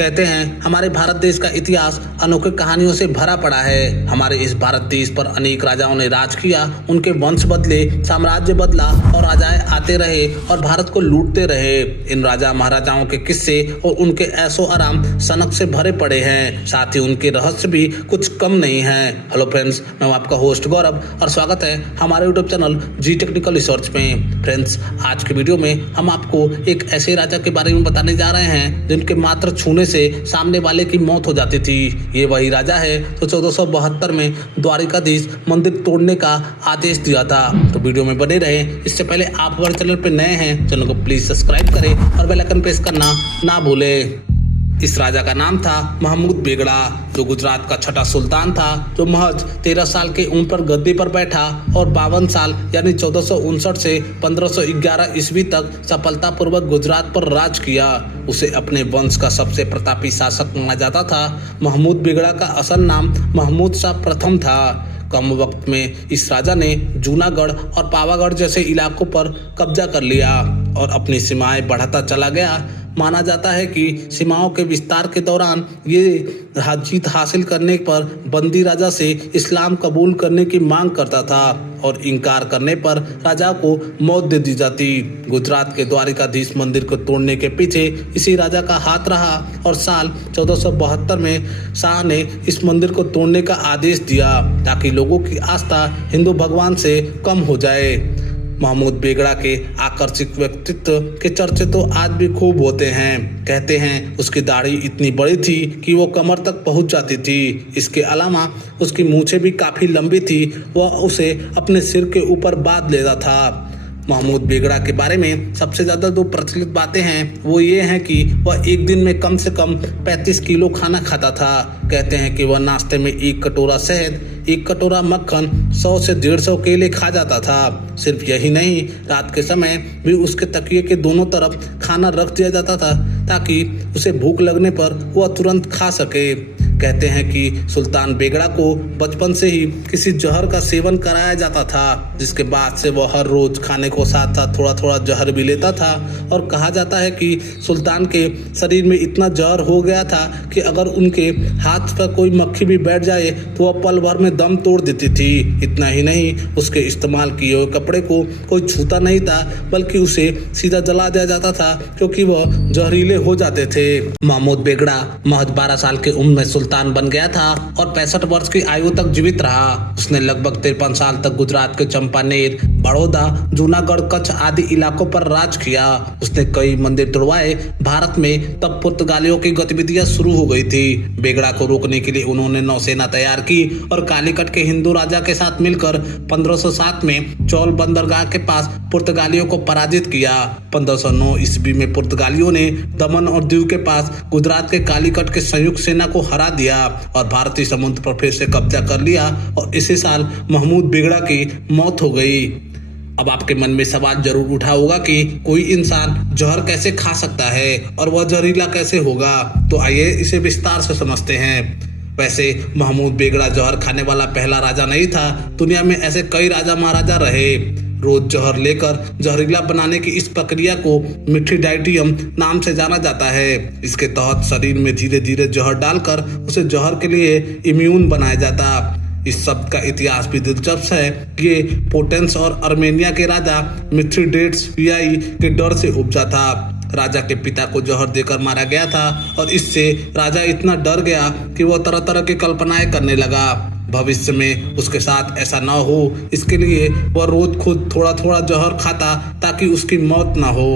कहते हैं हमारे भारत देश का इतिहास अनोखी कहानियों से भरा पड़ा है। हमारे इस भारत देश पर अनेक राजाओं ने राज किया, उनके वंश बदले, साम्राज्य बदला और राजाएं आते रहे और भारत को लूटते रहे। इन राजा महाराजाओं के किस्से और उनके ऐशो आराम सनक से भरे पड़े हैं, साथ ही उनके रहस्य भी कुछ कम नहीं हैं। हेलो फ्रेंड्स, मैं हूं आपका होस्ट गौरव और स्वागत है हमारे यूट्यूब चैनल जी टेक्निकल रिसर्च में। फ्रेंड्स, आज के वीडियो में हम आपको एक ऐसे राजा के बारे में बताने जा रहे हैं जिनके मात्र छूने से सामने वाले की मौत हो जाती थी। ये वही राजा है जो 1472 में द्वारिकाधीश मंदिर तोड़ने का आदेश दिया था। तो वीडियो में बने रहे। इससे पहले आप हमारे चैनल पर नए हैं, चैनल को प्लीज सब्सक्राइब करें और बेल आइकन प्रेस करना ना भूलें। इस राजा का नाम था महमूद बेगड़ा, जो गुजरात का छठा सुल्तान था, जो महज 13 साल के उम्र पर गद्दी पर बैठा और 52 साल यानी 1459 से 1511 ईस्वी तक सफलतापूर्वक गुजरात पर राज किया। उसे अपने वंश का सबसे प्रतापी शासक माना जाता था। महमूद बेगड़ा का असल नाम महमूद शाह प्रथम था। कम वक्त में इस राजा ने जूनागढ़ और पावागढ़ जैसे इलाकों पर कब्जा कर लिया और अपनी सीमाएं बढ़ाता चला गया। माना जाता है कि सीमाओं के विस्तार के दौरान ये जीत हासिल करने पर बंदी राजा से इस्लाम कबूल करने की मांग करता था और इनकार करने पर राजा को मौत दे दी जाती। गुजरात के द्वारिकाधीश मंदिर को तोड़ने के पीछे इसी राजा का हाथ रहा और साल 1472 में शाह ने इस मंदिर को तोड़ने का आदेश दिया ताकि लोगों की आस्था हिंदू भगवान से कम हो जाए। महमूद बेगड़ा के आकर्षक व्यक्तित्व के चर्चे तो आज भी खूब होते हैं। कहते हैं उसकी दाढ़ी इतनी बड़ी थी कि वो कमर तक पहुंच जाती थी। इसके अलावा उसकी मूछें भी काफ़ी लंबी थी, वह उसे अपने सिर के ऊपर बांध लेता था। महमूद बेगड़ा के बारे में सबसे ज़्यादा जो प्रचलित बातें हैं वो ये हैं कि वह एक दिन में कम से कम 35 किलो खाना खाता था। कहते हैं कि वह नाश्ते में 1 कटोरा शहद, 1 कटोरा मक्खन, 100 से 150 केले खा जाता था। सिर्फ यही नहीं, रात के समय भी उसके तकिए के दोनों तरफ खाना रख दिया जाता था ताकि उसे भूख लगने पर वह तुरंत खा सके। कहते हैं कि सुल्तान बेगड़ा को बचपन से ही किसी जहर का सेवन कराया जाता था, जिसके बाद से वह हर रोज खाने को साथ साथ थोड़ा थोड़ा जहर भी लेता था। और कहा जाता है कि सुल्तान के शरीर में इतना जहर हो गया था कि अगर उनके हाथ पर कोई मक्खी भी बैठ जाए तो वह पल भर में दम तोड़ देती थी। इतना ही नहीं, उसके इस्तेमाल किए हुए कपड़े को कोई छूता नहीं था, बल्कि उसे सीधा जला दिया जाता था क्योंकि वह जहरीले हो जाते थे। महमूद बेगड़ा महज 12 साल की उम्र में सुल्तान बन गया था और 65 वर्ष की आयु तक जीवित रहा। उसने लगभग 53 साल तक गुजरात के चंपानेर, बड़ौदा, जूनागढ़, कच्छ आदि इलाकों पर राज किया। उसने कई मंदिर तुड़वाए। भारत में तब पुर्तगालियों की गतिविधियां शुरू हो गई थी। बेगड़ा को रोकने के लिए उन्होंने नौसेना तैयार की और कालीकट के हिंदू राजा के साथ मिलकर 1507 में चौल बंदरगाह के पास पुर्तगालियों को पराजित किया। 1509 ईस्वी में पुर्तगालियों ने दमन और दीव के पास गुजरात के कालीकट के संयुक्त सेना को हरा दिया और भारतीय समुद्र पर फिर से कब्जा कर लिया और इसी साल महमूद बेगड़ा की मौत हो गई। अब आपके मन में सवाल जरूर उठा होगा कि कोई इंसान जहर कैसे खा सकता है और वह जहरीला कैसे होगा। तो आइए इसे विस्तार से समझते हैं। वैसे महमूद बेगड़ा जहर खाने वाला पहला राजा नहीं था। दुनिया में ऐसे कई राजा महाराजा रहे। रोज जहर लेकर जहरीला बनाने की इस प्रक्रिया को मिट्रीडाइटियम नाम से जाना जाता है। इसके तहत शरीर में धीरे धीरे जहर डालकर उसे जहर के लिए इम्यून बनाया जाता। इस शब्द का इतिहास भी दिलचस्प है। ये पोटेंस और अर्मेनिया के राजा मिथ्रिडेट्स वीआई के डर से उपजा था। राजा के पिता को जहर देकर मारा गया था और इससे राजा इतना डर गया कि वह तरह तरह की कल्पनाएं करने लगा। भविष्य में उसके साथ ऐसा न हो, इसके लिए वह रोज खुद थोड़ा थोड़ा जहर खाता ताकि उसकी मौत न हो।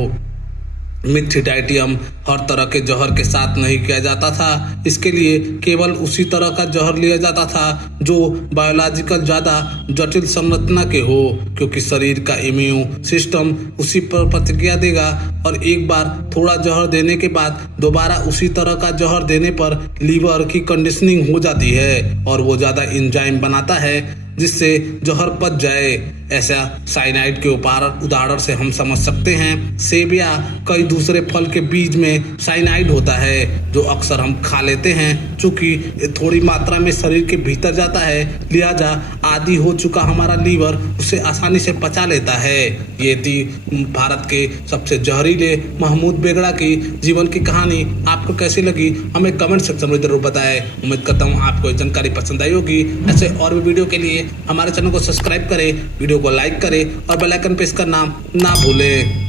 मिथ्रिडाइटियम हर तरह के जहर के साथ नहीं किया जाता था। इसके लिए केवल उसी तरह का जहर लिया जाता था जो बायोलॉजिकल ज़्यादा जटिल संरचना के हो, क्योंकि शरीर का इम्यून सिस्टम उसी पर प्रतिक्रिया देगा और एक बार थोड़ा जहर देने के बाद दोबारा उसी तरह का जहर देने पर लीवर की कंडीशनिंग हो जाती है और वो ज़्यादा एंजाइम बनाता है जिससे जहर पच जाए। ऐसा साइनाइड के उदाहरण से हम समझ सकते हैं। सेब या कई दूसरे फल के बीज में साइनाइड होता है जो अक्सर हम खा लेते हैं। चूंकि थोड़ी मात्रा में शरीर के भीतर जाता है, लिहाजा आदी हो चुका हमारा लीवर उसे आसानी से पचा लेता है। ये थी भारत के सबसे जहरीले महमूद बेगड़ा की जीवन की कहानी। आपको कैसी लगी हमें कमेंट सेक्शन में जरूर बताएं। उम्मीद करता हूँ आपको ये जानकारी पसंद आई होगी। ऐसे और भी वीडियो के लिए हमारे चैनल को सब्सक्राइब करें, वीडियो को लाइक करें और बेल आइकन प्रेस करना ना भूलें।